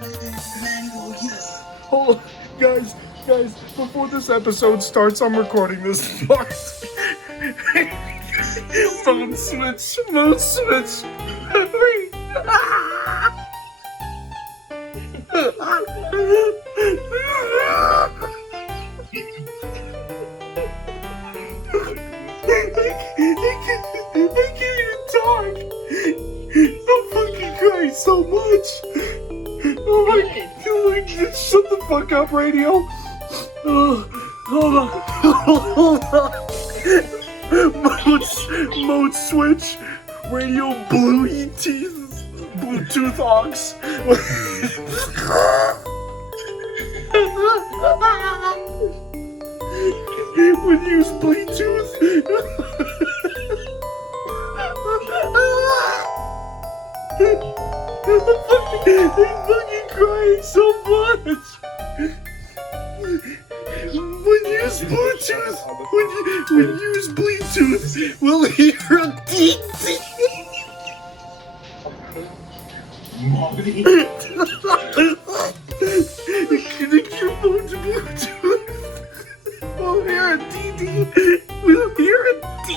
Manual, yes. Hold on, guys, before this episode starts, I'm recording this part. Mode switch. Hurry. I can't even talk. I'm fucking crying so much. Oh my god, shut the fuck up, radio. Hold on. Mode switch. Radio Bluetooth aux. Would use Bluetooth. I'm fucking crying so much. When use Bluetooth, when use Bluetooth, we'll hear a ding. Mommy. Connect your phone to Bluetooth. We'll hear a DD. We'll hear a DD.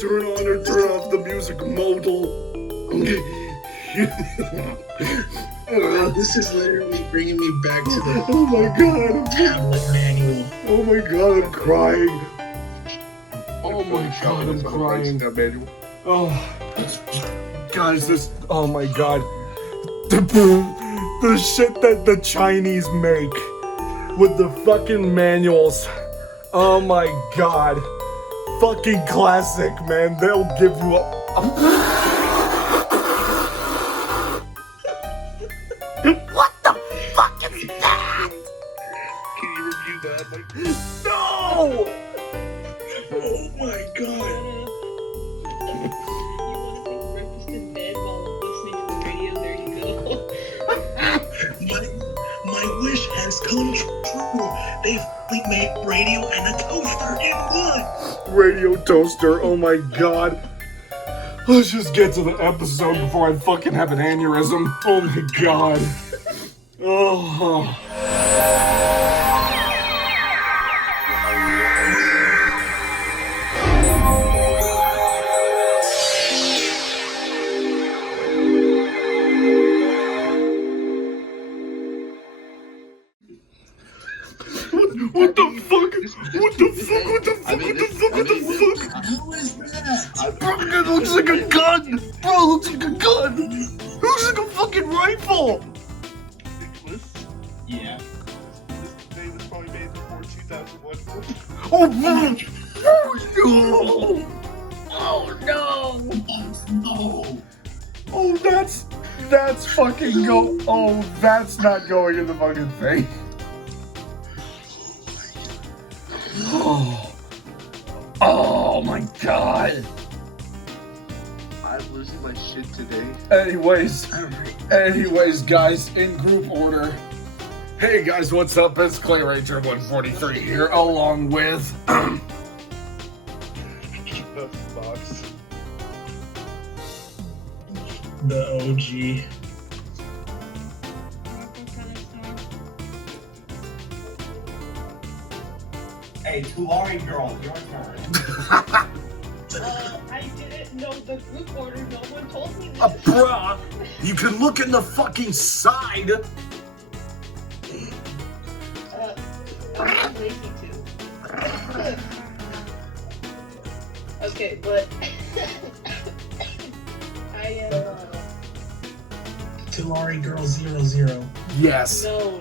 Turn on or turn off the music modal. This is literally bringing me back to the Oh my god. tablet manual. Oh my god, I'm crying. Oh my god, I'm crying. Oh, guys, this. Oh my god. The shit that the Chinese make with the fucking manuals. Oh my god. Fucking classic, man. They'll give you a. What the fuck is that? Can you review that? No! Oh my god. You want to take breakfast in bed while listening to the radio? There you go. My wish has come true. They've made radio and a toaster in one. Radio toaster, oh my god. Let's just get to the episode before I fucking have an aneurysm. Oh my god. Oh. What the fuck? What the fuck? Who is that? Bro, it looks like a gun! Bro, it looks like a gun! It looks like a fucking rifle! Yeah. This thing was probably made before 2001. Oh no! Oh no! No. Oh, that's fucking go. Oh, that's not going in the fucking thing. Oh my god. I'm losing my shit today. Anyways, guys, in group order. Hey guys, what's up? It's Clay Ranger 143 here, along with The box. The OG. Hey, Tulare girl, your turn. I didn't know the group order. No one told me this. bruh. You can look in the fucking side. I'm lazy too. Okay, but Tulare Girl 00. Yes. no.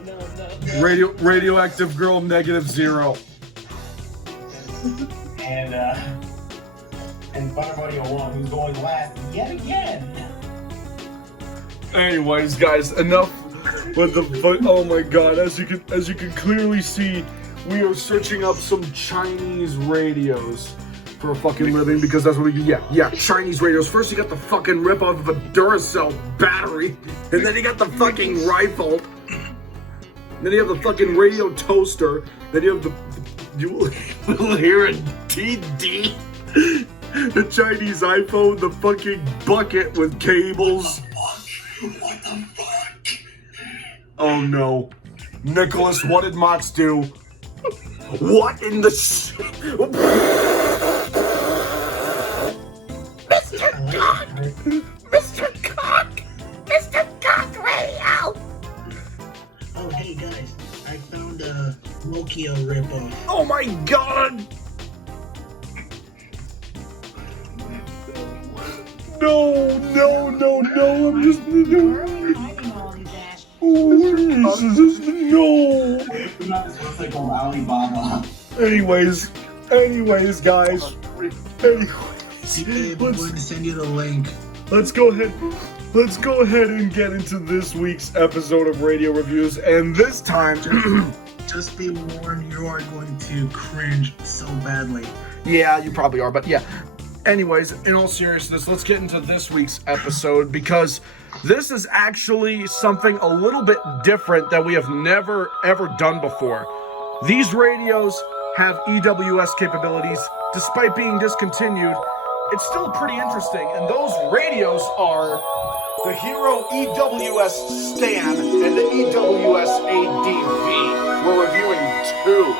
Radioactive girl -0. And Butterbuddy 01, who's going last yet again. Anyways, guys, enough with the. Oh my god! As you can clearly see, we are searching up some Chinese radios for a fucking living because that's what we. Yeah, Chinese radios. First, you got the fucking rip off of a Duracell battery, and then you got the fucking rifle. Then you have the fucking radio toaster. Then you have you will hear a TD. The Chinese iPhone, the fucking bucket with cables. What the fuck? Oh no. Nicholas, what did Mox do? What in the Mr. Cock! Mr. Cock! Mr. Cock Radio! Oh, hey guys, I found a Nokia ripoff. Oh my god! No, I'm just no. Oh, Jesus, no. Anyways, guys. Hey, I'm going to send you the link. Let's go ahead and get into this week's episode of Radio Reviews. And this time, Just be warned, you are going to cringe so badly. yeah, you probably are, but yeah. Anyways, in all seriousness, let's get into this week's episode because this is actually something a little bit different that we have never ever done before. These radios have EWS capabilities. Despite being discontinued, it's still pretty interesting, and those radios are the HEARO EWS-STAN and the EWS-ADV. We're reviewing two.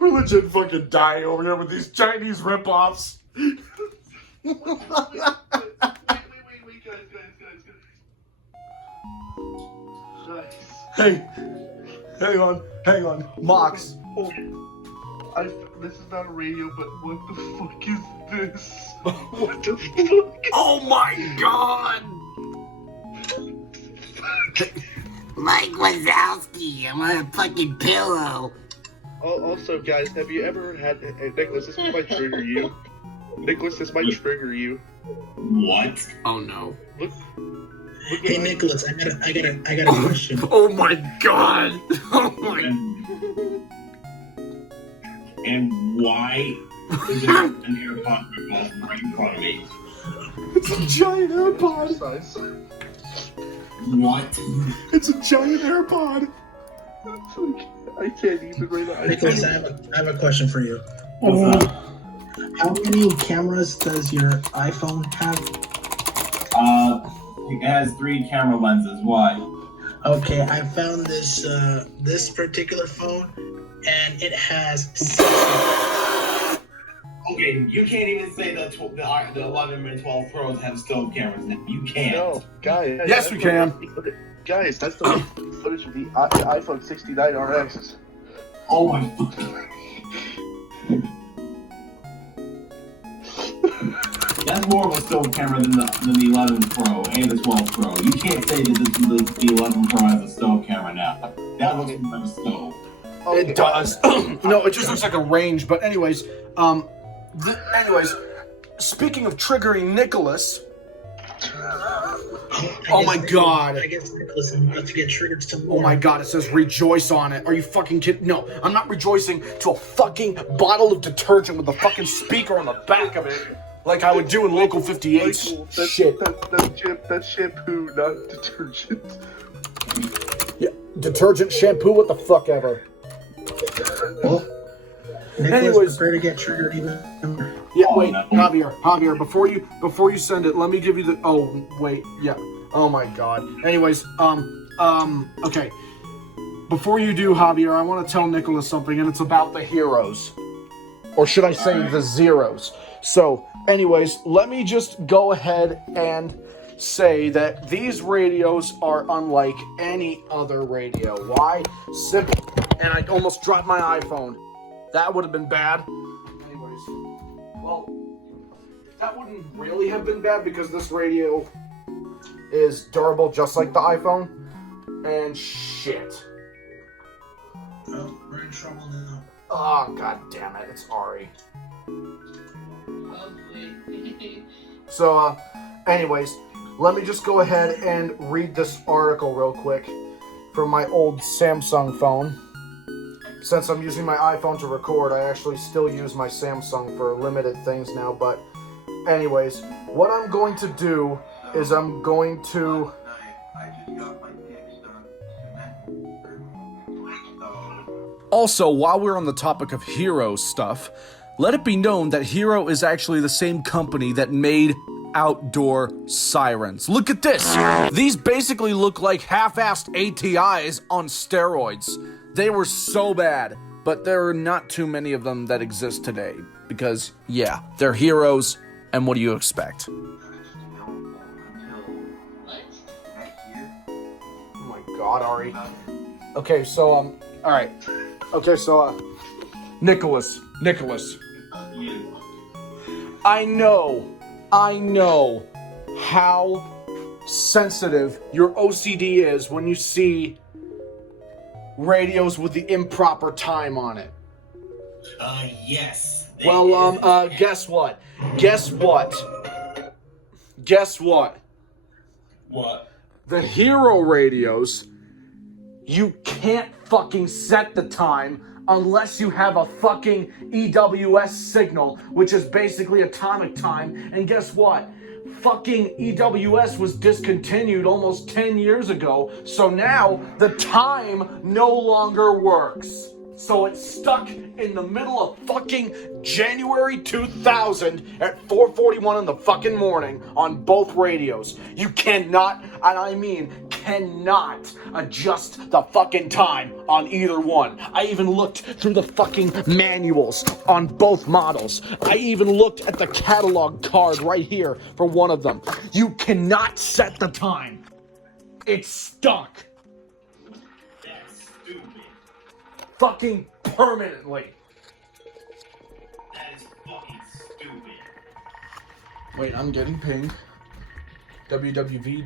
We're legit fucking dying over here with these Chinese ripoffs. Wait, guys. Hey, hang on, Mox. Oh, this is not a radio, but what the fuck is this? What the fuck? Oh my god! Mike Wazowski, I'm on a fucking pillow. Also, guys, have you ever had... Nicholas, this might trigger you. Nicholas, this might trigger you. What? Oh no. Look Hey Nicholas, I got a question. Oh my god! Oh my... And why is it an AirPod ripoff right in front of me? It's a giant AirPod! size. What? It's a giant AirPod! I can't even right now. Nicholas, I have a question for you. What's up? How many cameras does your iPhone have? It has 3 camera lenses. Why? Okay, I found this particular phone, and it has 6. Okay, you can't even say the 11 and 12 Pros have still cameras now. You can't. No, guys. Yes, we can. Guys, that's the footage of the iPhone 69 RX. Oh my fucking. That's more of a still camera than the 11 Pro and the 12 Pro. You can't say that the 11 Pro has a still camera now. That looks like a stove. It does. No, it just looks like a range. But anyways, speaking of triggering Nicholas. Oh my god. I guess Nicholas is about to get triggered some more. Oh my god, it says rejoice on it. Are you fucking kidding? No, I'm not rejoicing to a fucking bottle of detergent with a fucking speaker on the back of it. Like I would do in Local 58. Michael, Shit. That's shampoo, not detergent. Yeah, detergent, shampoo, what the fuck ever. Well, Nicholas, Anyways. prepare to get triggered even more. Yeah, Oh, wait, no. Javier, before you send it, let me give you the, oh, wait, yeah. Oh my god. Anyways, okay. before you do, Javier, I want to tell Nicholas something, and it's about the heroes. Or should I say the zeros? So, anyways, let me just go ahead and say that these radios are unlike any other radio. Why? Simple. And I almost dropped my iPhone. That would have been bad. Anyways, well, that wouldn't really have been bad because this radio is durable just like the iPhone. And shit. Oh, we're in trouble now. Oh, god damn it. It's Ari. So, anyways, let me just go ahead and read this article real quick from my old Samsung phone. Since I'm using my iPhone to record, I actually still use my Samsung for limited things now, but anyways, what I'm going to do is I'm going to... Also, while we're on the topic of HEARO stuff, let it be known that HEARO is actually the same company that made outdoor sirens. Look at this! These basically look like half-assed ATIs on steroids. They were so bad, but there are not too many of them that exist today. Because, yeah, they're heroes, and what do you expect? Oh my god, Ari. Okay, so, alright. Okay, so, Nicholas. I know how sensitive your OCD is when you see radios with the improper time on it. Yes. Well, guess what? What? The HEARO radios, you can't fucking set the time unless you have a fucking EWS signal, which is basically atomic time. And guess what? Fucking EWS was discontinued almost 10 years ago, so now the time no longer works. So it's stuck in the middle of fucking January 2000 at 4:41 in the fucking morning on both radios. You cannot, and I mean cannot, adjust the fucking time on either one. I even looked through the fucking manuals on both models. I even looked at the catalog card right here for one of them. You cannot set the time. It's stuck. That's stupid. Fucking permanently. That is fucking stupid. Wait, I'm getting pinged. WWV.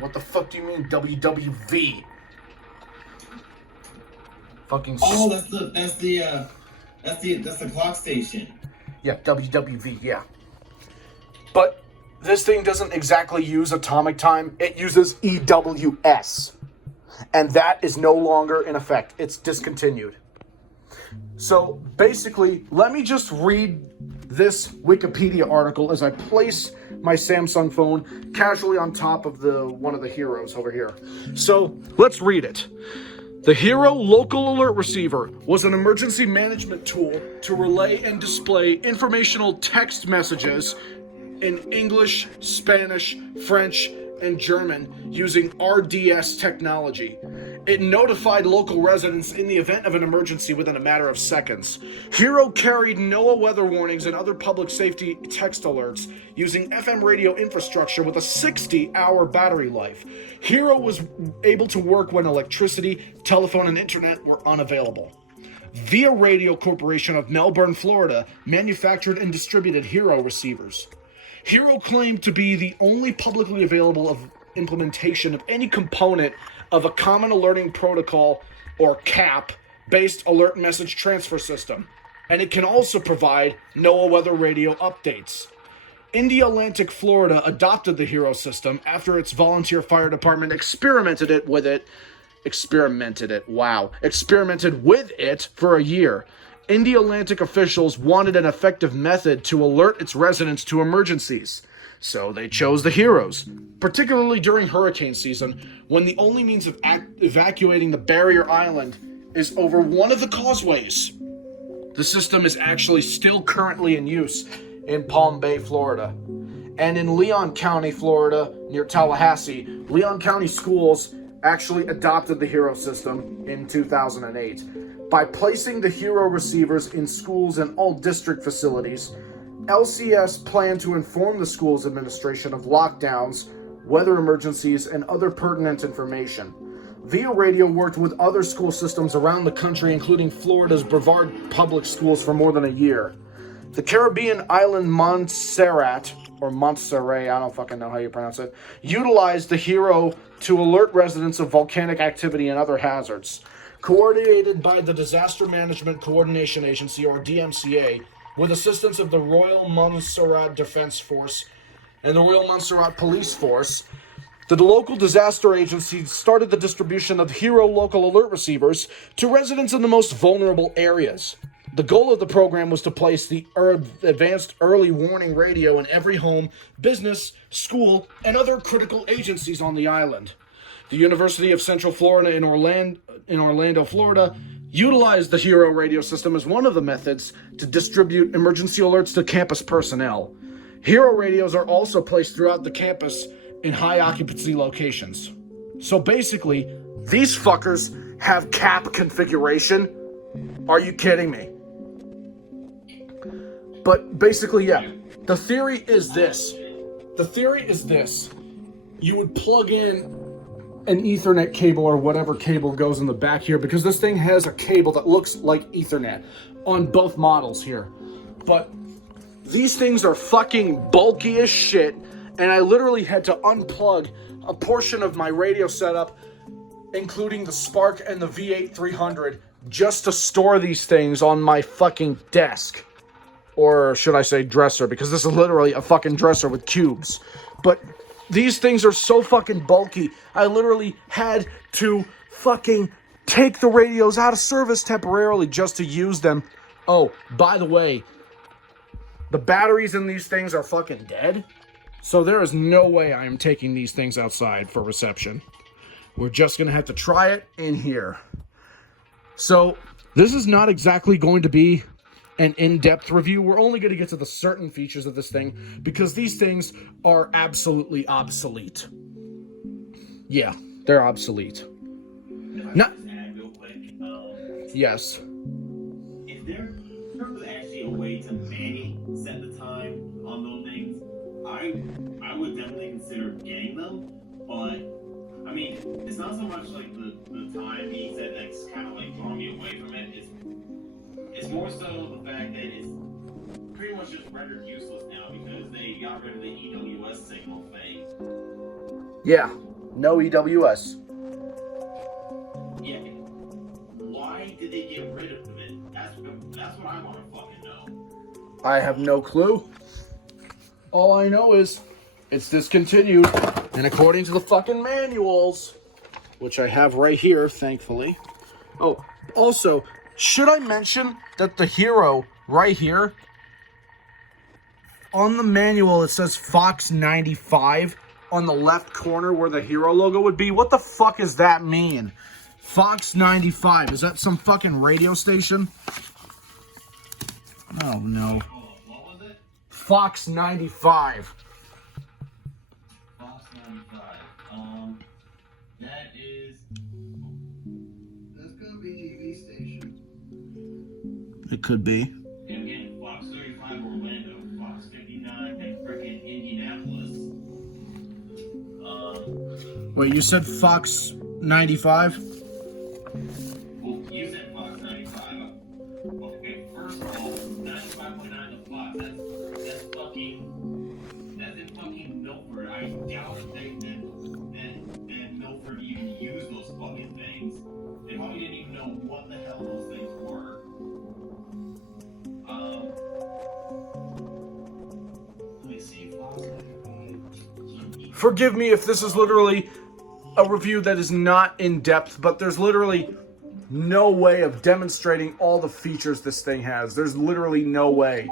What the fuck do you mean WWV? Fucking. Oh, that's the clock station. Yeah, WWV. Yeah. But this thing doesn't exactly use atomic time. It uses EWS. And that is no longer in effect. It's discontinued. So basically, let me just read this Wikipedia article as I place my Samsung phone casually on top of one of the heroes over here. So let's read it. The HEARO Local Alert Receiver was an emergency management tool to relay and display informational text messages in English, Spanish, French, and German using RDS technology. It notified local residents in the event of an emergency within a matter of seconds. HEARO carried NOAA weather warnings and other public safety text alerts using FM radio infrastructure with a 60-hour battery life. HEARO was able to work when electricity, telephone, and internet were unavailable. Via Radio Corporation of Melbourne, Florida, manufactured and distributed HEARO receivers. HEARO claimed to be the only publicly available implementation of any component of a Common Alerting Protocol, or CAP, based alert message transfer system, and it can also provide NOAA weather radio updates. India Atlantic, Florida adopted the HEARO system after its volunteer fire department experimented with it for a year. India Atlantic officials wanted an effective method to alert its residents to emergencies, so they chose the HEAROs, particularly during hurricane season, when the only means of evacuating the barrier island is over one of the causeways. The system is actually still currently in use in Palm Bay, Florida. And in Leon County, Florida, near Tallahassee, Leon County schools actually adopted the HEARO system in 2008. By placing the HEARO receivers in schools and all district facilities, LCS planned to inform the school's administration of lockdowns, weather emergencies, and other pertinent information. Via radio worked with other school systems around the country, including Florida's Brevard Public Schools, for more than a year. The Caribbean island Montserrat, or Montserrat, I don't fucking know how you pronounce it, utilized the HEARO to alert residents of volcanic activity and other hazards. Coordinated by the Disaster Management Coordination Agency, or DMCA, with assistance of the Royal Montserrat Defense Force and the Royal Montserrat Police Force, the local disaster agency started the distribution of HEARO local alert receivers to residents in the most vulnerable areas. The goal of the program was to place the advanced early warning radio in every home, business, school, and other critical agencies on the island. The University of Central Florida in Orlando, Florida, utilized the HEARO radio system as one of the methods to distribute emergency alerts to campus personnel. HEARO radios are also placed throughout the campus in high occupancy locations. So basically, these fuckers have cap configuration. Are you kidding me? But basically, yeah, the theory is this. You would plug in an Ethernet cable or whatever cable goes in the back here, because this thing has a cable that looks like Ethernet on both models here. But these things are fucking bulky as shit, and I literally had to unplug a portion of my radio setup, including the Spark and the V8-300, just to store these things on my fucking desk. Or should I say dresser, because this is literally a fucking dresser with cubes. But these things are so fucking bulky, I literally had to fucking take the radios out of service temporarily just to use them. Oh, by the way, the batteries in these things are fucking dead. So there is no way I am taking these things outside for reception. We're just going to have to try it in here. So this is not exactly going to be an in-depth review. We're only going to get to the certain features of this thing because these things are absolutely obsolete. Yeah, they're obsolete. Not. Yes. If there was actually a way to manually set the time on those things, I would definitely consider getting them. But I mean, it's not so much like the time being set that's kind of like drawing me away from it. It's more so the fact that it's pretty much just rendered useless now because they got rid of the EWS signal thing. Yeah, no EWS. Yeah. Why did they get rid of it? That's what I want to fucking know. I have no clue. All I know is it's discontinued, and according to the fucking manuals, which I have right here, thankfully. Oh, also, should I mention that the HEARO right here, on the manual it says Fox 95 on the left corner where the HEARO logo would be? What the fuck does that mean? Fox 95, is that some fucking radio station? Oh no. What was it? Fox 95. Fox 95. That is. That's gonna be TV station. It could be. And again, Fox 35 Orlando, Fox 59 and frickin' Indianapolis. Wait, you said Fox 95? Well, you said Fox 95. Okay, first of all, 95.9 to Fox. That's in fucking Milford. I doubt that Milford even used those fucking things. They probably didn't even know what the hell those things were. Let me see. Fox 95. Forgive me if this is literally a review that is not in depth, but there's literally no way of demonstrating all the features this thing has. There's literally no way.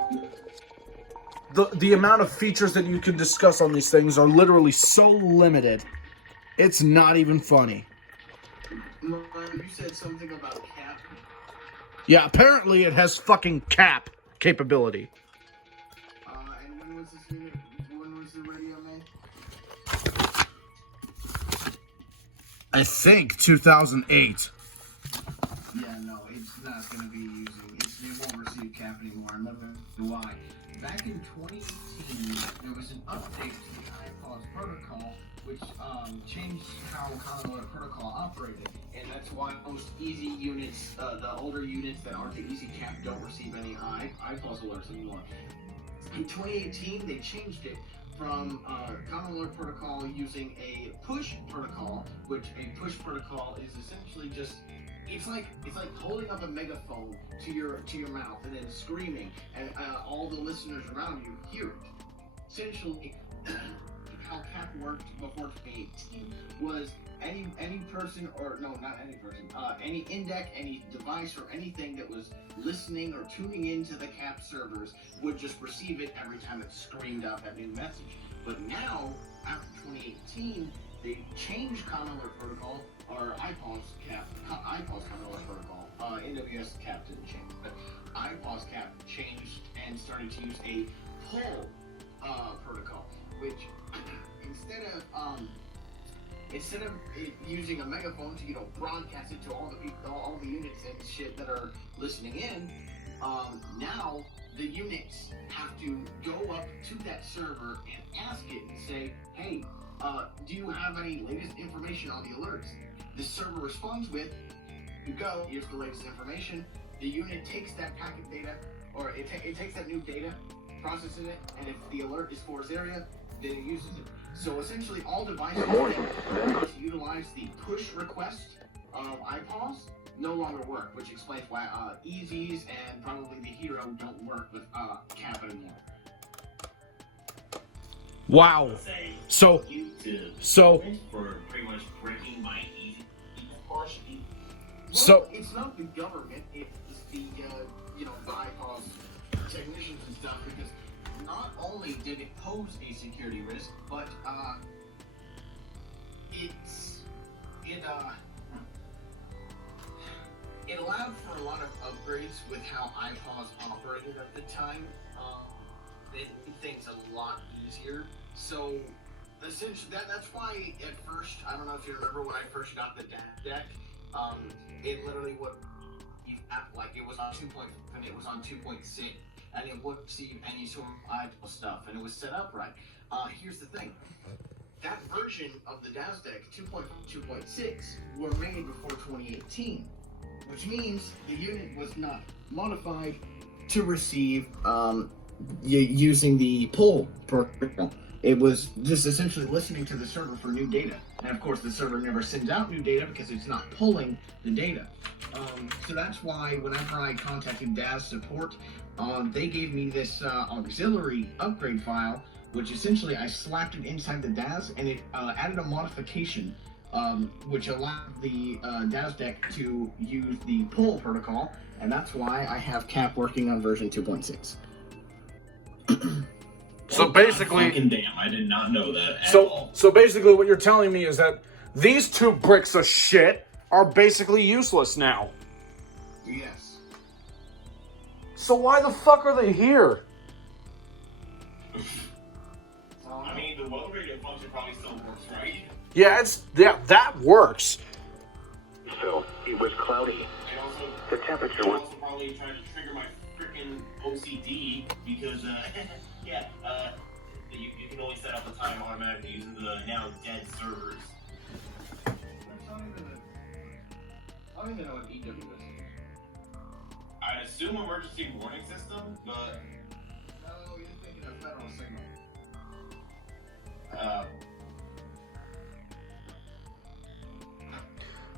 The amount of features that you can discuss on these things are literally so limited. It's not even funny. You said something about cap. Yeah, apparently it has fucking cap capability. And when was this unit? When was the radio made? I think 2008. Yeah, no, it's not going to be using, it won't receive cap anymore. I'm not going to why. Back in 2018, there was an update to the iPause protocol, which changed how the protocol operated. And that's why most easy units, the older units that aren't the easy cap, don't receive any iPause alerts anymore. In 2018, they changed it from common alert protocol using a push protocol, which a push protocol is essentially just it's like holding up a megaphone to your mouth and then screaming, and all the listeners around you hear it. Essentially, how CAP worked before 2018 was any person, or no, not any person, any index, any device, or anything that was listening or tuning into the CAP servers would just receive it every time it screamed out that new message. But now, after 2018, they changed common alert protocol, or iPause common alert protocol. NWS cap didn't change, but iPause cap changed and started to use a pull protocol, which instead of using a megaphone to broadcast it to all the people, all the units and shit that are listening in, now the units have to go up to that server and ask it and say, hey, do you have any latest information on the alerts? The server responds with, you go, here's the latest information. The unit takes that packet data, or it takes that new data, processes it, and if the alert is for its area, then it uses it. So essentially all devices that utilize the push request of iPause no longer work, which explains why EZs and probably the HEARO don't work with CAP anymore. Wow. So for pretty much breaking my easy partially. Well, it's not the government, it's the the iPause technicians and stuff, because not only did it pose a security risk, but it allowed for a lot of upgrades with how iPause operated at the time. It made things a lot easier. So essentially, that's why at first, I don't know if you remember when I first got the DAS deck, it literally would, it was on 2.5 and it was on 2.6, and it wouldn't receive any sort of iPause stuff, and it was set up right. Here's the thing. That version of the DAS deck, 2.5, 2.6, were made before 2018, which means the unit was not modified to receive using the pull protocol. It was just essentially listening to the server for new data. And of course, the server never sends out new data because it's not pulling the data. So that's why whenever I contacted DAS support, they gave me this auxiliary upgrade file, which essentially I slapped it inside the DAS, and it added a modification, which allowed the DAS deck to use the pull protocol, and that's why I have CAP working on version 2.6. So basically, fucking damn, I did not know that at all. So basically what you're telling me is that these two bricks of shit are basically useless now. Yes. So why the fuck are they here? I mean, the weather radio function probably still works, right? Yeah, that works. So, it was cloudy. And also, The temperature I was... also probably trying to trigger my freaking OCD because, you can only set up the time automatically using the now dead servers. I don't even know what EWS is. I'd assume emergency warning system, but No, you're thinking of federal signal.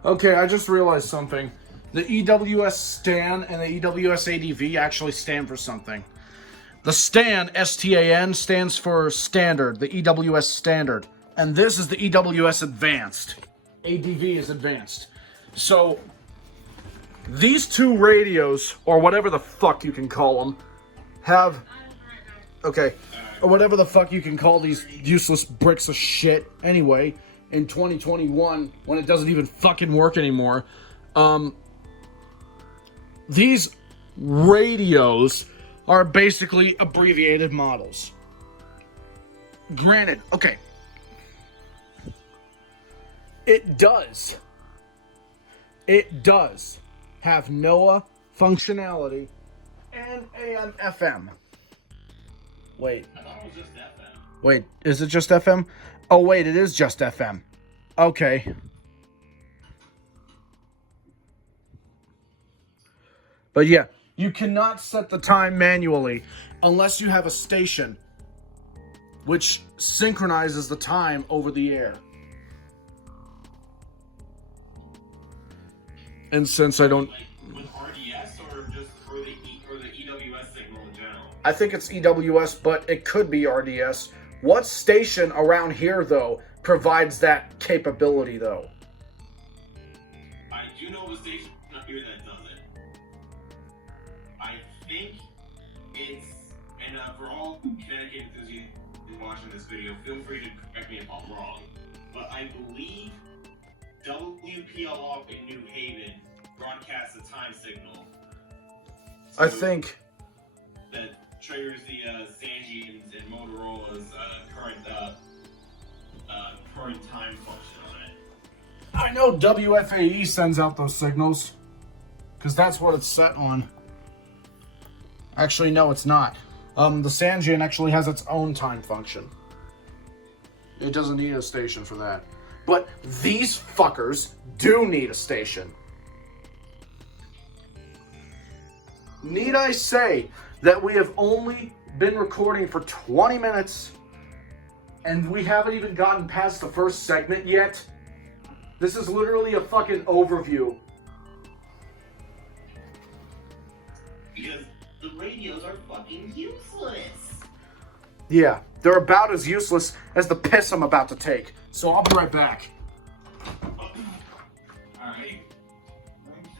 Okay, I just realized something. The EWS-STAN and the EWS-ADV actually stand for something. The STAN, S-T-A-N, stands for standard, the EWS standard. And this is the EWS advanced. ADV is advanced. So, these two radios, or whatever the fuck you can call them, have... Okay, or whatever the fuck you can call these useless bricks of shit, anyway, in 2021, when it doesn't even fucking work anymore, these radios are basically abbreviated models. Granted, okay. It does. It does have NOAA functionality and AM FM. Wait. I thought it was just FM. Wait, is it just FM? Oh, wait, it is just FM. Okay. But yeah, you cannot set the time manually unless you have a station which synchronizes the time over the air. And since I don't... Like with RDS or just for the EWS signal in general? I think it's EWS, but it could be RDS. What station around here, though, provides that capability, though? I do know of a station up here that does it. I think it's, and for all Connecticut enthusiasts watching this video, feel free to correct me if I'm wrong, but I believe WPLR in New Haven broadcasts a time signal. I think... That triggers the Sangean's and Motorola's current time function on it. I know WFAE sends out those signals, because that's what it's set on. Actually, no, it's not. The Sangean actually has its own time function. It doesn't need a station for that. But these fuckers do need a station. Need I say that we have only been recording for 20 minutes and we haven't even gotten past the first segment yet? This is literally a fucking overview. Because the radios are fucking useless. Yeah, they're about as useless as the piss I'm about to take. So I'll be right back. Alright.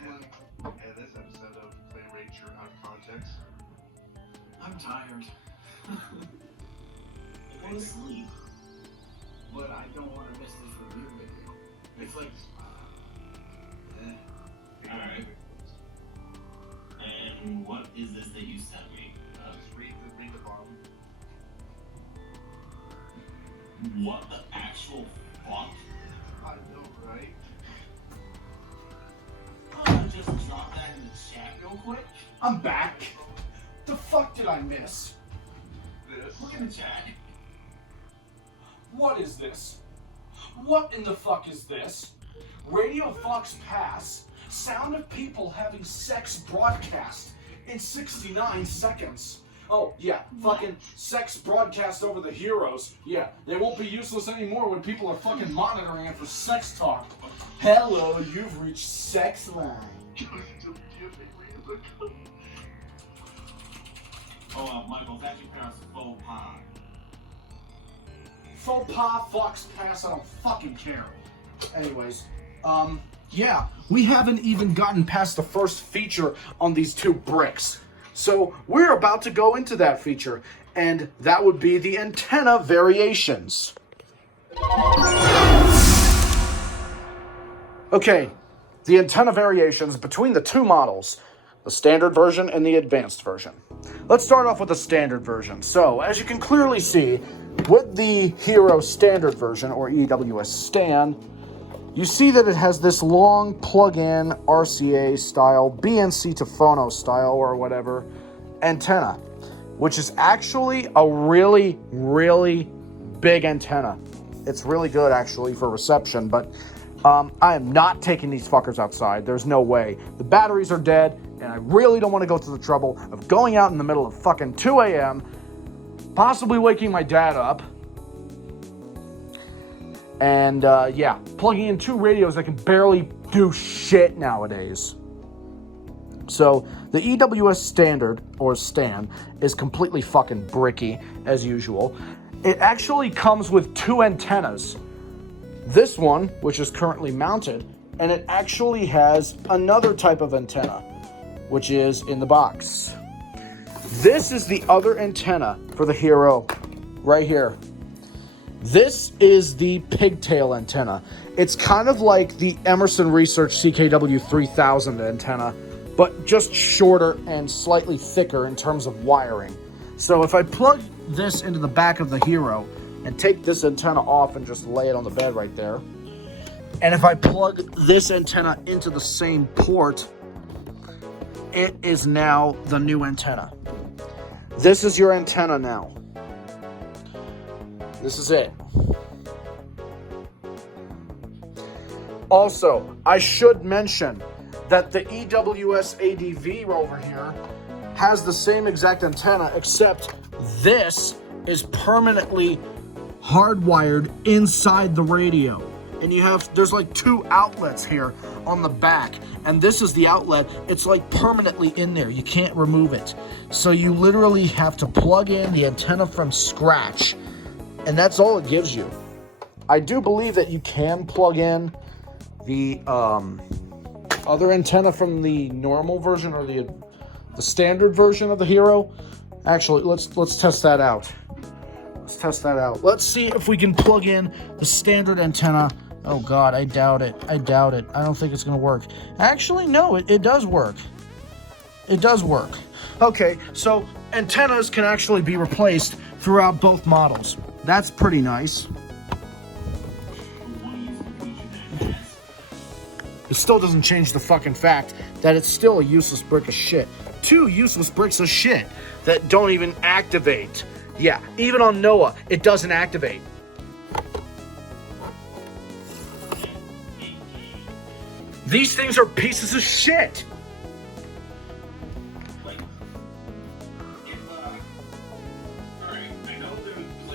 Yeah, this episode of Play Ranger Out of Context. I'm tired. Go to sleep. But I don't want to miss this review video. It's like, Alright. And what is this that you sent me? Just read the bottom. What the actual fuck? I know, right? Just drop that in the chat real quick. I'm back. The fuck did I miss? This. Look in the chat. What is this? What in the fuck is this? Radio Fox Pass. Sound of people having sex broadcast in 69 seconds. Oh, yeah, fucking sex broadcast over the heroes. Yeah, they won't be useless anymore when people are fucking monitoring it for sex talk. Hello, you've reached sex line. Oh, Michael, it's actually pronounced faux pas. Faux pas, Fox Pass, I don't fucking care. Anyways, yeah, we haven't even gotten past the first feature on these two bricks. So we're about to go into that feature, and that would be the antenna variations. Okay, the antenna variations between the two models, the standard version and the advanced version. Let's start off with the standard version. So, as you can clearly see, with the HEARO standard version, or EWS-STAN, you see that it has this long plug-in RCA style, BNC to phono style, or whatever, antenna, which is actually a really, really big antenna. It's really good, actually, for reception, but I am not taking these fuckers outside. There's no way. The batteries are dead, and I really don't want to go to the trouble of going out in the middle of fucking 2 a.m., possibly waking my dad up, and yeah, plugging in two radios that can barely do shit nowadays. So the EWS standard, or STAN, is completely fucking bricky, as usual. It actually comes with two antennas. This one, which is currently mounted, and it actually has another type of antenna, which is in the box. This is the other antenna for the HEARO, right here. This is the pigtail antenna. It's kind of like the Emerson Research CKW 3000 antenna, but just shorter and slightly thicker in terms of wiring. So if I plug this into the back of the HEARO and take this antenna off and just lay it on the bed right there, And if I plug this antenna into the same port, it is now the new antenna. This is your antenna now. This is it. Also, I should mention that the EWS-ADV over here has the same exact antenna, except this is permanently hardwired inside the radio. And there's like 2 outlets here on the back, and this is the outlet. It's like permanently in there. You can't remove it. So you literally have to plug in the antenna from scratch, and that's all it gives you. I do believe that you can plug in the other antenna from the normal version or the standard version of the HEARO. Actually, let's test that out. Let's test that out. Let's see if we can plug in the standard antenna. Oh God, I doubt it. I doubt it. I don't think it's gonna work. Actually, no, it does work. It does work. Okay, so antennas can actually be replaced throughout both models. That's pretty nice. It still doesn't change the fucking fact that it's still a useless brick of shit. 2 useless bricks of shit that don't even activate. Yeah, even on NOAA, it doesn't activate. These things are pieces of shit. Like, if, alright, I know there was,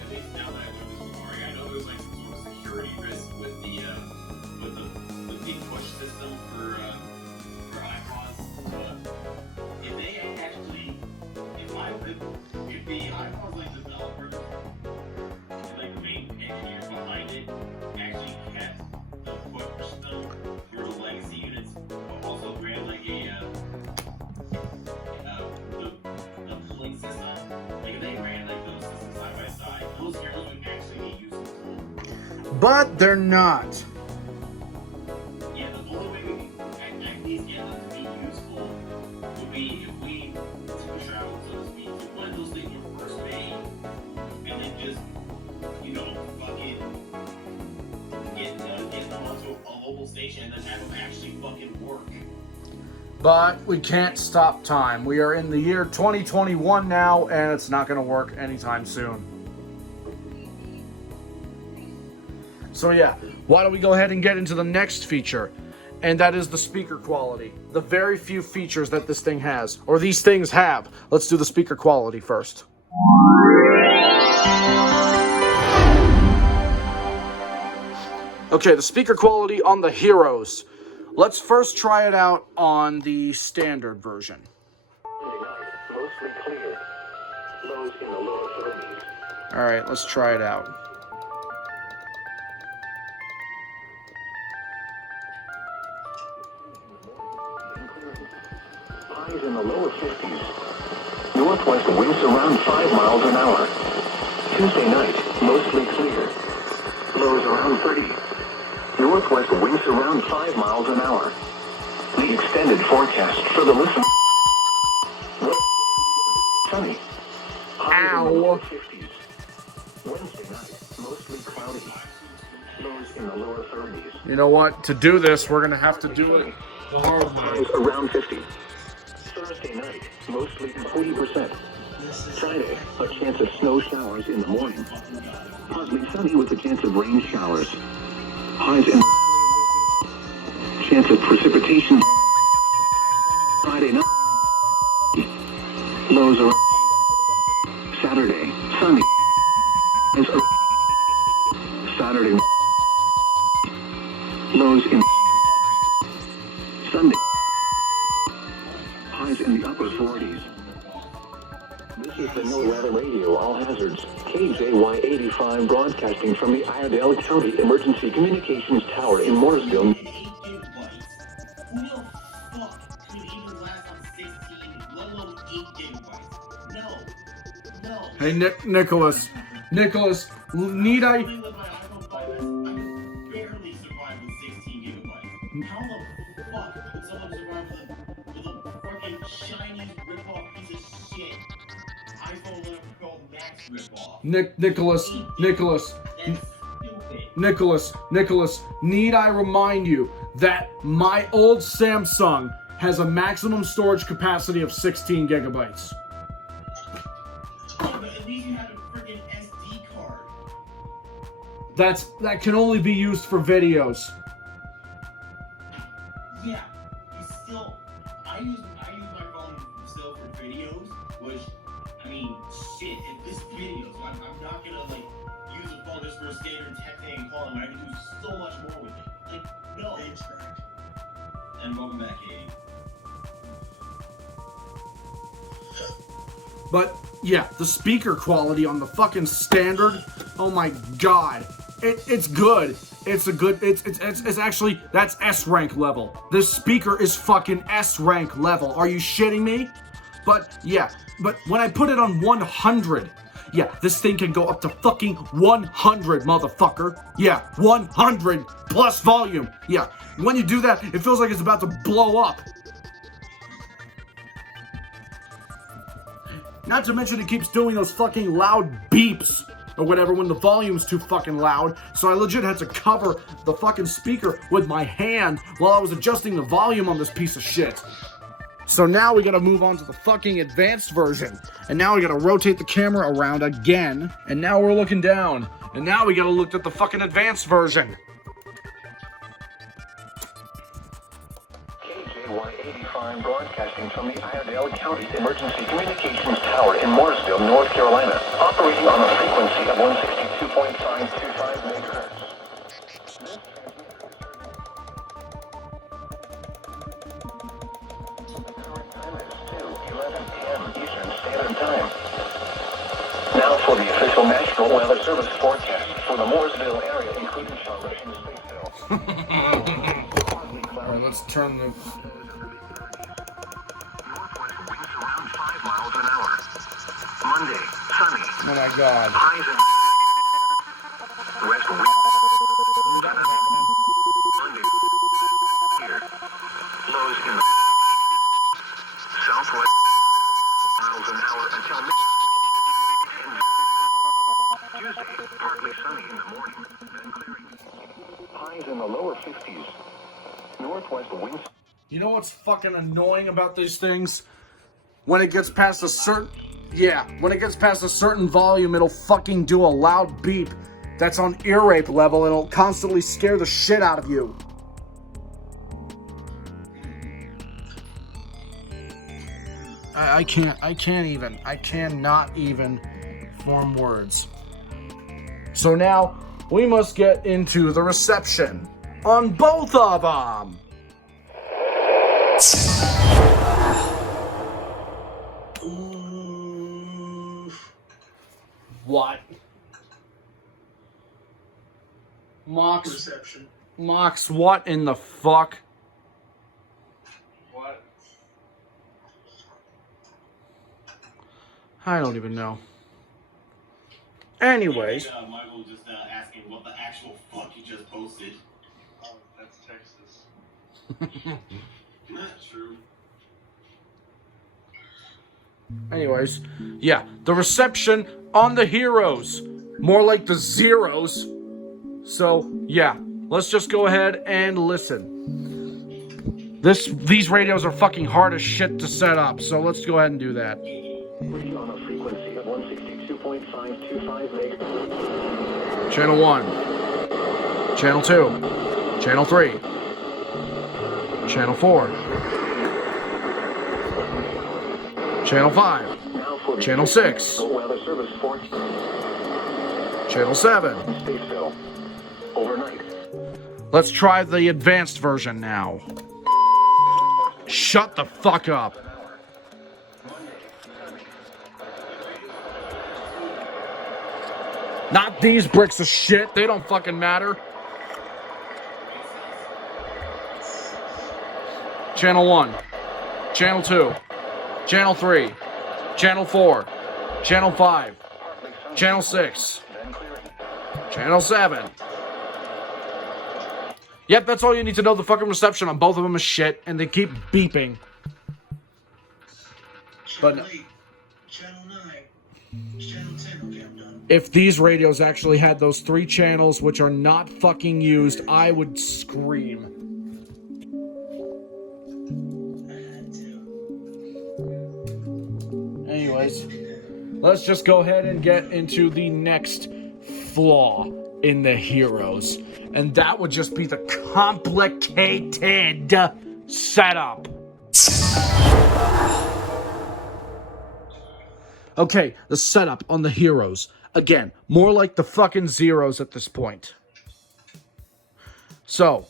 at least now that I know this story, I know there was like some sort of security risk with the push system for iPods, but if they actually, if the iPods like developer, like the main engineer behind it, actually kept the push system for the legacy units, but also ran like the link system, like if they ran like those systems side by side, those heroes would actually be useful. But they're not. Yeah, the only way we can at least get them to be useful would be if we push out, so to speak, to when those things were first made, and then just, fucking get them onto a local station and then have them actually fucking work. But we can't stop time. We are in the year 2021 now, and it's not going to work anytime soon. So yeah, why don't we go ahead and get into the next feature, and that is the speaker quality. The very few features that this thing has, or these things have. Let's do the speaker quality first. Okay, the speaker quality on the HEAROs. Let's first try it out on the standard version. Mostly clear. Lows in the lower 30s. All right, let's try it out. Highs in the lower 50s. Northwest winds around 5 miles an hour. Tuesday night, mostly clear. Lows around 30. Northwest winds around 5 miles an hour. The extended forecast for the listener. Sunny. Highs in the lower 50s. Wednesday night, mostly cloudy. Lows in the lower 30s. You know what? To do this, we're going to have to do it the hard way. Highs around 50. Thursday night, mostly 40%. Friday, a chance of snow showers in the morning. Partly sunny with a chance of rain showers. Highs in chance of precipitation. Friday night. Lows are Saturday, sunny. Saturday. Lows in Sunday. Highs in the upper 40s. This is the NOAA Weather Radio All Hazards, KJY85, broadcasting from the Iredell County Emergency Communications Tower in Mooresville. 8 gigabytes. Who the fuck could even last on 16, let alone 8 gigabytes? No. Hey, Nicholas, need I... I barely survived with 16 gigabytes. How the fuck could someone survive with a fucking shiny rip-off piece of shit iPhone 11 Pro Max rip-off? Nicholas, That's stupid. Nicholas, need I remind you that my old Samsung has a maximum storage capacity of 16 gigabytes. But at least you have a freaking SD card. That can only be used for videos. Yeah, it's still. I use my phone still for videos, which, I mean, shit. If this videos, I'm not gonna like use a phone just for standard texting and calling. I can do so much more with it. Like, no. And welcome back, Katie. But yeah, the speaker quality on the fucking standard, oh my god, it's good. It's actually, that's S rank level. This speaker is fucking S rank level. Are you shitting me? But yeah, but when I put it on 100, yeah, this thing can go up to fucking 100, motherfucker. Yeah, 100 plus volume. Yeah, when you do that, it feels like it's about to blow up. Not to mention it keeps doing those fucking loud beeps or whatever when the volume's too fucking loud. So I legit had to cover the fucking speaker with my hand while I was adjusting the volume on this piece of shit. So now we gotta move on to the fucking advanced version. And now we gotta rotate the camera around again. And now we're looking down. And now we gotta look at the fucking advanced version. KJY-85 broadcasting from the Iredell County Emergency Communications Tower in Mooresville, North Carolina, operating on a frequency of 162.525 megahertz. The current time is 2:11 p.m. Eastern Standard Time. Now for the official National Weather Service forecast for the Mooresville area, including showers in Statesville. Alright, let's turn the... Northwest winds around 5 miles an hour. Monday, sunny. Oh my god. Highs in west wind. Monday, here. Lows in the southwest miles an hour until mid. Tuesday, partly sunny in the morning, then clearing. Highs in the lower 50s. Northwest winds. You know what's fucking annoying about these things? When it gets past a certain... Yeah, when it gets past a certain volume, it'll fucking do a loud beep that's on ear rape level, and it'll constantly scare the shit out of you. I cannot even form words. So now, we must get into the reception on both of them. What? Reception. Mox, what in the fuck? What? I don't even know. Anyways. Michael just asking what the actual fuck he just posted. Oh, that's Texas. Not true. Anyways, yeah, the reception on the heroes. More like the zeros. So, yeah, let's just go ahead and listen. These radios are fucking hard as shit to set up, so let's go ahead and do that. Reach on a frequency of 162.525 megahertz. Channel 1. Channel 2. Channel 3. Channel 4. Channel 5. Channel 6. Channel 7. Overnight. Let's try the advanced version now. Shut the fuck up. Not these bricks of shit. They don't fucking matter. Channel 1. Channel 2. Channel 3. Channel 4. Channel 5. Channel 6. Channel 7. Yep, that's all you need to know. The fucking reception on both of them is shit, and they keep beeping. Channel 8. Channel 9. Channel 10. Okay, I'm done. If these radios actually had those 3 channels, which are not fucking used, I would scream. I had to. Anyways, let's just go ahead and get into the next flaw in the Heroes. And that would just be the complicated setup. Okay, the setup on the Heroes. Again, more like the fucking Zeros at this point. So,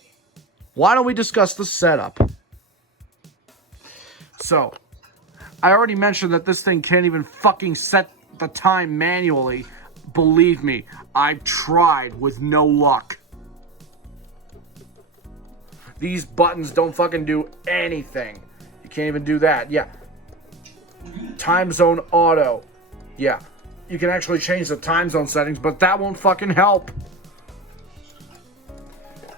why don't we discuss the setup? So, I already mentioned that this thing can't even fucking set the time manually. Believe me, I've tried with no luck. These buttons don't fucking do anything. You can't even do that. Yeah. Time zone auto. Yeah. You can actually change the time zone settings, but that won't fucking help.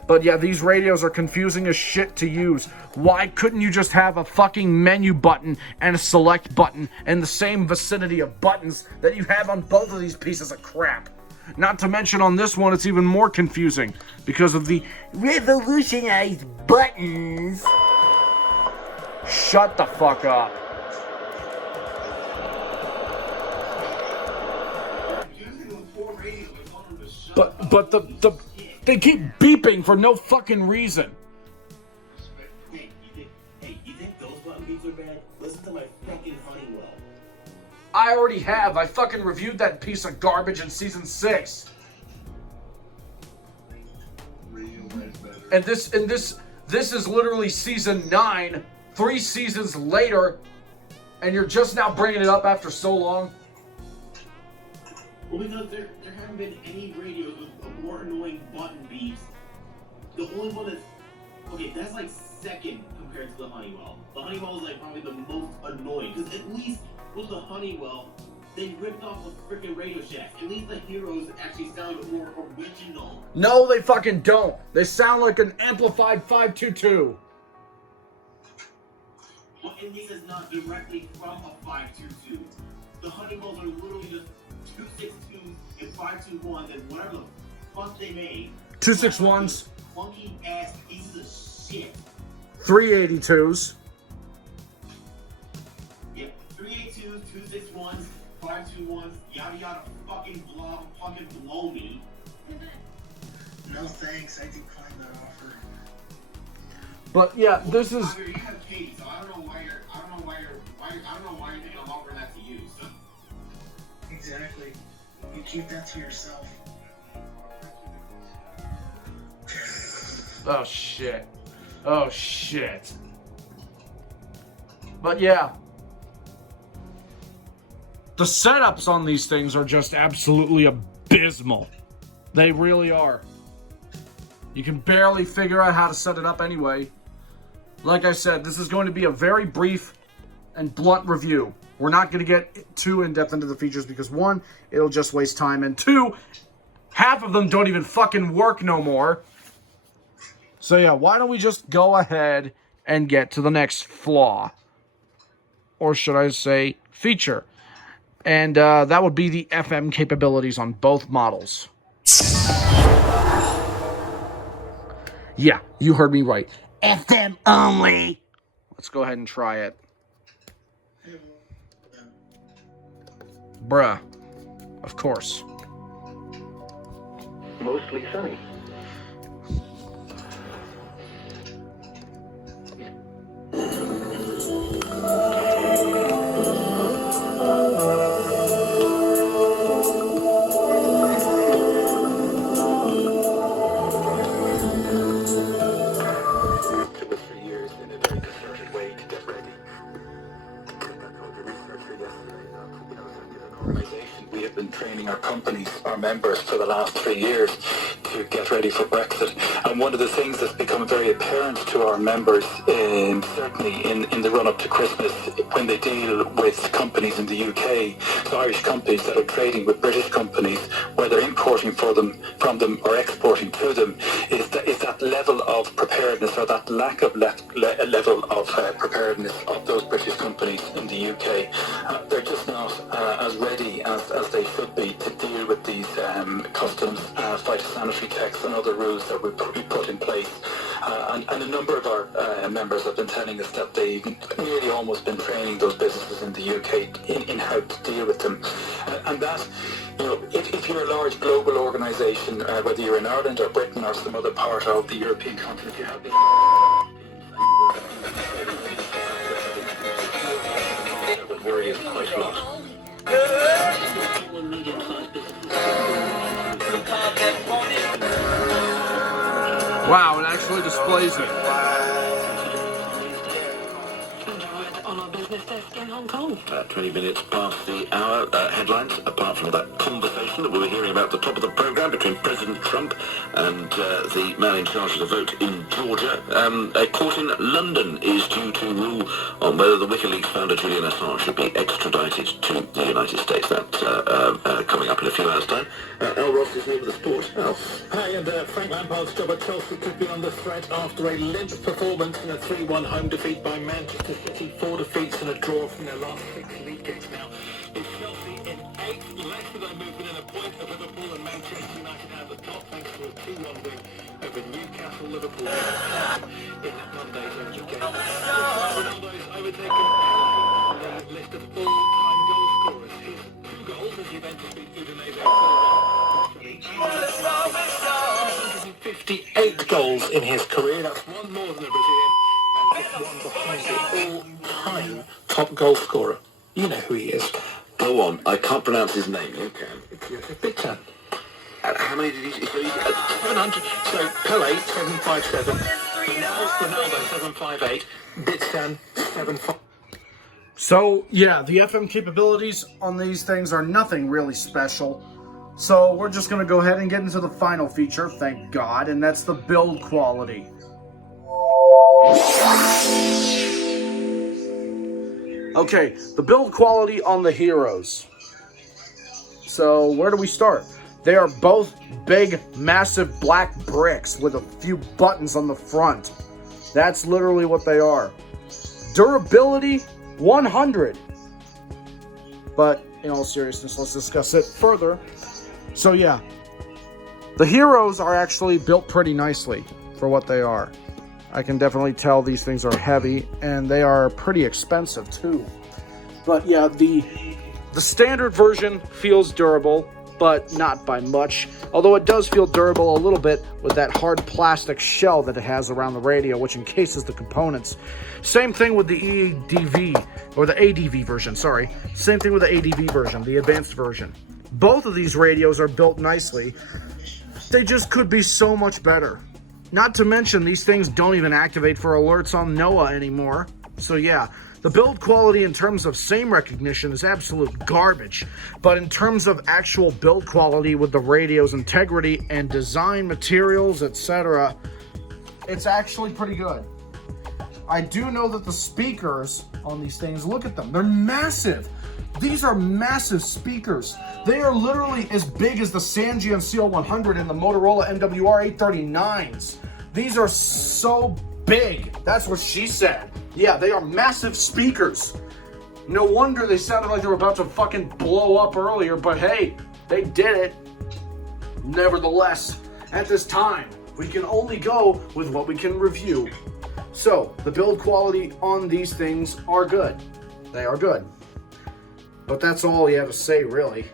But yeah, these radios are confusing as shit to use. Why couldn't you just have a fucking menu button and a select button in the same vicinity of buttons that you have on both of these pieces of crap? Not to mention on this one, it's even more confusing because of the revolutionized buttons. Shut the fuck up. But they keep beeping for no fucking reason. Hey, you think those button beeps are bad? Listen to my fucking Honeywell. I already have. I fucking reviewed that piece of garbage in season 6. And this is literally season 9, 3 seasons later, and you're just now bringing it up after so long. Well, because there haven't been any radios with more annoying button beeps. The only one that's okay, that's like second compared to the Honeywell. The Honeywell is like probably the most annoying because at least with the Honeywell, they ripped off the freaking Radio Shack. At least the Heroes actually sound more original. No, they fucking don't. They sound like an amplified 522. Well, and this is not directly from a 522. The Honeywells are literally just 262s and 521s and whatever the fuck they made. 261s. Funky ass pieces of shit. 382s. Yeah, 382s, 261s, 521s, yada yada, fucking blow me. No thanks, I declined that offer. But yeah, this is. You have Katie, so I don't know why you're taking a longer than that to use. So. Exactly. You keep that to yourself. Oh shit. Oh shit. But yeah. The setups on these things are just absolutely abysmal. They really are. You can barely figure out how to set it up anyway. Like I said, this is going to be a very brief and blunt review. We're not going to get too in-depth into the features because 1, it'll just waste time, and 2, half of them don't even fucking work no more. So yeah, why don't we just go ahead and get to the next flaw? Or should I say feature? And that would be the FM capabilities on both models. Yeah, you heard me right. FM only. Let's go ahead and try it. Bruh. Of course. Mostly sunny. We have been training our companies, our members, for the last 3 years to get ready for Brexit. And one of the things that's become very apparent to our members, certainly in the run-up to Christmas, when they deal with companies in the UK, so Irish companies that are trading with British companies, whether importing from them or exporting to them, is that level of preparedness or that lack of level of preparedness of those British companies in the UK. They're just not as ready as sanitary checks and other rules that we put in place. And a number of our members have been telling us that they've nearly almost been training those businesses in the UK in how to deal with them. And that, you know, if you're a large global organisation, whether you're in Ireland or Britain or some other part of the European continent, you have the worry is quite a lot. Wow, it actually displays it. On our business desk in Hong Kong. 20 minutes past the hour. Headlines, apart from that conversation that we were hearing about at the top of the programme between President Trump and the man in charge of the vote in Georgia. A court in London is due to rule on whether the WikiLeaks founder Julian Assange should be extradited to the United States. That's coming up in a few hours' time. Al Ross is here with the sport. Al. Hi, and Frank Lampard's job at Chelsea could be under threat after a limp performance in a 3-1 home defeat by Manchester City. 4 defeats and a draw from their last 6 league games now. It's Chelsea in 8th. Leicester, though, moved within a point of Liverpool, and Manchester United at the top thanks to a 2-1 win over Newcastle. Liverpool in Monday's Orange game. Ronaldo's overtaken the list of all-time goal scorers. His 2 goals as Juventus beat Udinese 158 goals in his career. That's one more than a Brazilian, and just one behind the all-time top goal scorer. You know who he is. Go on, I can't pronounce his name. You can. It's Joseph Bitan. How many did he... 700. So Pele 757, Ronaldo 758, Bitan 75. So, yeah, the FM capabilities on these things are nothing really special. So, we're just going to go ahead and get into the final feature, thank God, and that's the build quality. Okay, the build quality on the Heroes. So, where do we start? They are both big, massive black bricks with a few buttons on the front. That's literally what they are. Durability, 100. But, in all seriousness, let's discuss it further. So, yeah. The Heroes are actually built pretty nicely for what they are. I can definitely tell these things are heavy, and they are pretty expensive, too. But, yeah, the standard version feels durable, but not by much. Although it does feel durable a little bit with that hard plastic shell that it has around the radio, which encases the components. Same thing with the EDV, or the ADV version, sorry. Same thing with the ADV version, the advanced version. Both of these radios are built nicely. They just could be so much better. Not to mention, these things don't even activate for alerts on NOAA anymore. So yeah, the build quality in terms of SAME recognition is absolute garbage. But in terms of actual build quality with the radio's integrity and design materials, etc., it's actually pretty good. I do know that the speakers on these things, look at them, they're massive. These are massive speakers. They are literally as big as the Sangean CL100 and the Motorola MWR 839s. These are so big. That's what she said. Yeah, they are massive speakers. No wonder they sounded like they were about to fucking blow up earlier, but hey, they did it. Nevertheless, at this time, we can only go with what we can review. So, the build quality on these things are good. They are good. But that's all you have to say, really.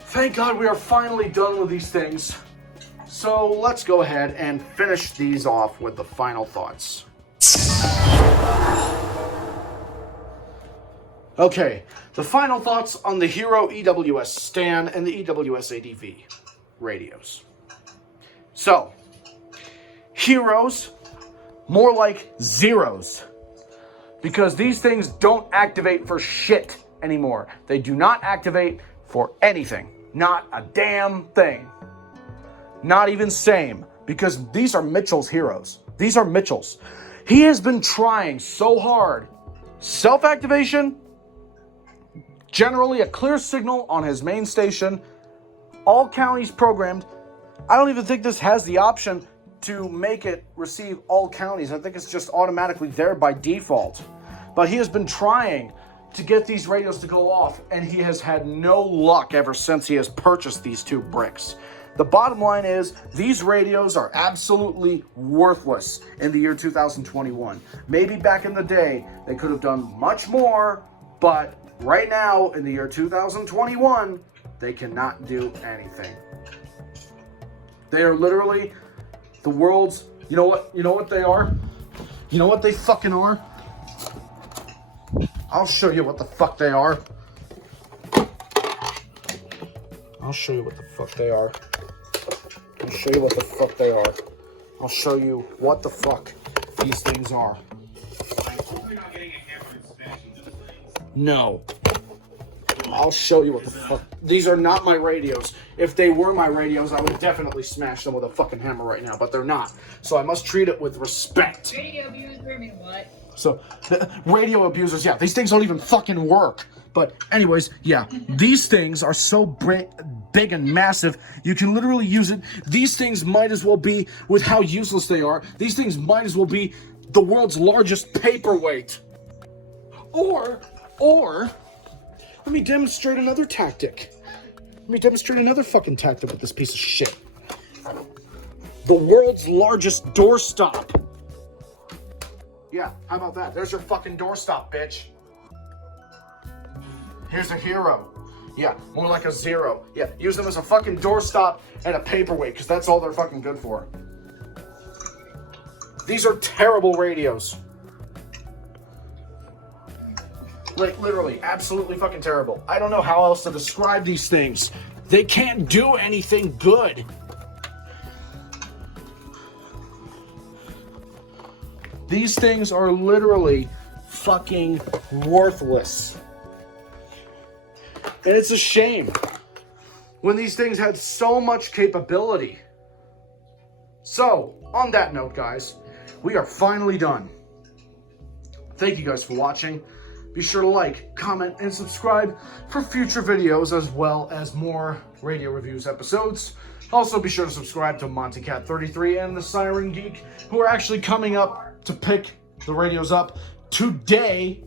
Thank God we are finally done with these things. So let's go ahead and finish these off with the final thoughts. Okay, the final thoughts on the HEARO EWS-STAN and the EWS-ADV radios. So, HEAROs, more like zeros. Because these things don't activate for shit anymore. They do not activate for anything. Not a damn thing. Not even SAME. Because these are Mitchell's Heroes. These are Mitchell's. He has been trying so hard. Self-activation, generally a clear signal on his main station, all counties programmed. I don't even think this has the option to make it receive all counties. I think it's just automatically there by default. But he has been trying to get these radios to go off, and he has had no luck ever since he has purchased these two bricks. the bottom line is these radios are absolutely worthless in the year 2021. Maybe back in the day they could have done much more, but right now in the year 2021 they cannot do anything. They are literally the world's, you know what they are? You know what they fucking are? I'll show you what the fuck they are. I'll show you what the fuck they are. I'll show you what the fuck they are. I'll show you what the fuck these things are. No. I'll show you what the fuck. These are not my radios. If they were my radios, I would definitely smash them with a fucking hammer right now, but they're not. So I must treat it with respect. Radio abuser, I mean what? So, radio abusers, yeah, these things don't even fucking work. But anyways, yeah, these things are so big and massive, you can literally use it. These things might as well be, with how useless they are, these things might as well be the world's largest paperweight. Or, let me demonstrate another tactic. Let me demonstrate another fucking tactic with this piece of shit. The world's largest doorstop. Yeah, how about that? There's your fucking doorstop, bitch. Here's a HEARO. Yeah, more like a zero. Yeah, use them as a fucking doorstop and a paperweight, because that's all they're fucking good for. These are terrible radios. Like, literally, absolutely fucking terrible. I don't know how else to describe these things. They can't do anything good. These things are literally fucking worthless. And it's a shame when these things had so much capability. So, on that note, guys, we are finally done. Thank you guys for watching. Be sure to like, comment, and subscribe for future videos as well as more radio reviews episodes. Also, be sure to subscribe to MontyCat33 and the Siren Geek, who are actually coming up to pick the radios up today.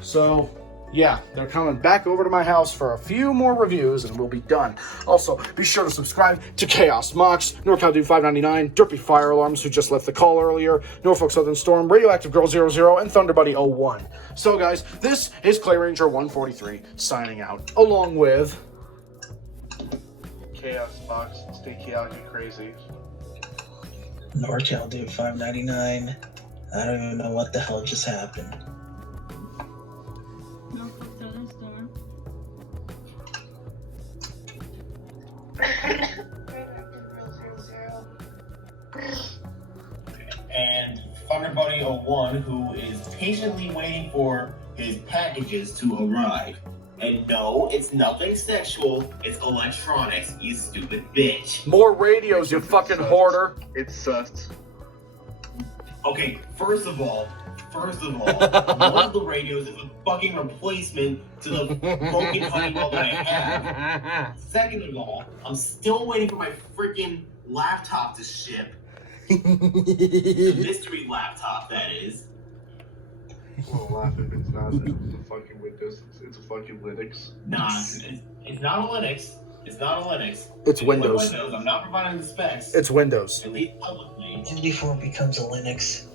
So, yeah, they're coming back over to my house for a few more reviews and we'll be done. Also, be sure to subscribe to Chaos Mox, NorCal Dude 599, Derpy Fire Alarms, who just left the call earlier, Norfolk Southern Storm, Radioactive Girl 00, and Thunder Buddy 01. So, guys, this is Clay Ranger 143 signing out, along with Chaos Box, stay chaotic and crazy. NorCal Dude 599. I don't even know what the hell just happened. Norfolk Southern Storm. And Thunderbuddy 01, who is patiently waiting for his packages to arrive. And no, it's nothing sexual, it's electronics, you stupid bitch. more radios, you fucking hoarder. It's sus. Okay, first of all, one of the radios is a fucking replacement to the broken Honeywell that I have. Second of all, I'm still waiting for my freaking laptop to ship. The mystery laptop, that is. Well, laugh if it's not. It's a fucking Windows. It's a fucking Linux. Nah, it's not a Linux. It's not a Linux. It's Windows. I'm not providing the specs. It's Windows. At least publicly. And before it becomes a Linux.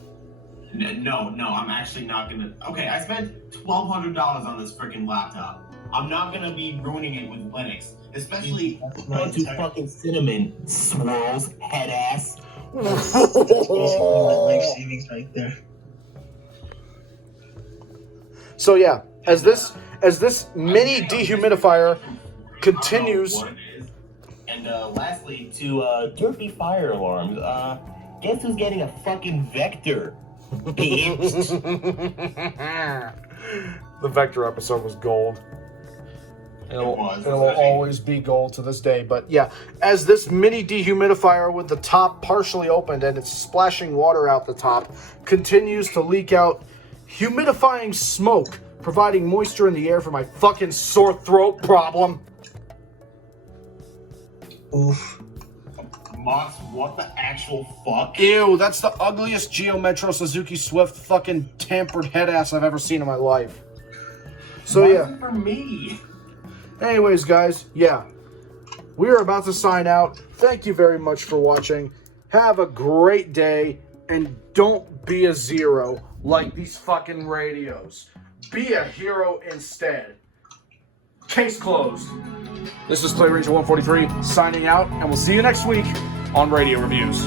No, I'm actually not gonna. Okay, I spent $1,200 on this freaking laptop. I'm not gonna be ruining it with Linux, especially going to fucking Cinnamon swirls head ass. That's life savings right there. So yeah, as this mini dehumidifier continues. And lastly, to Derpy Fire Alarms, guess who's getting a fucking Vector? Bitch. The Vector episode was gold. It will always be gold to this day. But yeah, as this mini dehumidifier with the top partially opened and it's splashing water out the top continues to leak out humidifying smoke, providing moisture in the air for my fucking sore throat problem. Oof. Mox, what the actual fuck? Ew, that's the ugliest Geo Metro Suzuki Swift fucking tampered head ass I've ever seen in my life. So yeah. For me. Anyways, guys, yeah. we are about to sign out. Thank you very much for watching. Have a great day, and don't be a zero like these fucking radios. Be a hero instead. Case closed. This is Play Ranger 143 signing out, and we'll see you next week on Radio Reviews.